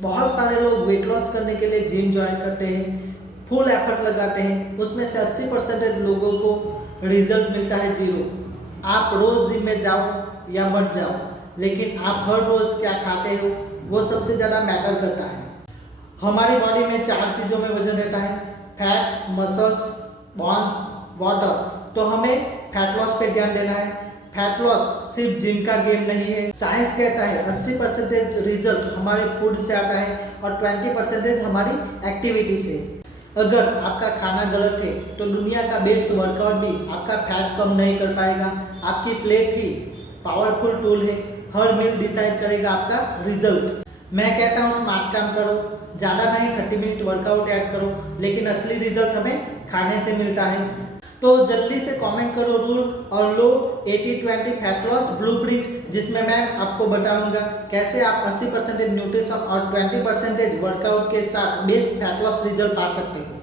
बहुत सारे लोग वेट लॉस करने के लिए जिम ज्वाइन करते हैं, फुल एफर्ट लगाते हैं, उसमें से 80% लोगों को रिजल्ट मिलता है जीरो। आप रोज़ जिम में जाओ या मत जाओ, लेकिन आप हर रोज़ क्या खाते हो वो सबसे ज़्यादा मैटर करता है। हमारी बॉडी में 4 चीज़ों में वजन रहता है, फैट, मसल्स, बोन्स, वाटर। तो हमें फैट लॉस पे ध्यान देना है। फैट लॉस सिर्फ जिम का गेम नहीं है। साइंस कहता है 80% रिजल्ट हमारे फूड से आता है और 20% हमारी एक्टिविटी से। अगर आपका खाना गलत है तो दुनिया का बेस्ट वर्कआउट भी आपका फैट कम नहीं कर पाएगा। आपकी प्लेट ही पावरफुल टूल है, हर मील डिसाइड करेगा आपका रिजल्ट। मैं कहता हूँ स्मार्ट काम करो, ज़्यादा नहीं 30 मिनट वर्कआउट ऐड करो, लेकिन असली रिजल्ट हमें खाने से मिलता है। तो जल्दी से कमेंट करो रूल और लो 80-20 फैट लॉस ब्लूप्रिंट, जिसमें मैं आपको बताऊंगा कैसे आप 80% न्यूट्रिशन और 20% वर्कआउट के साथ बेस्ट फैट लॉस रिजल्ट पा सकते हो।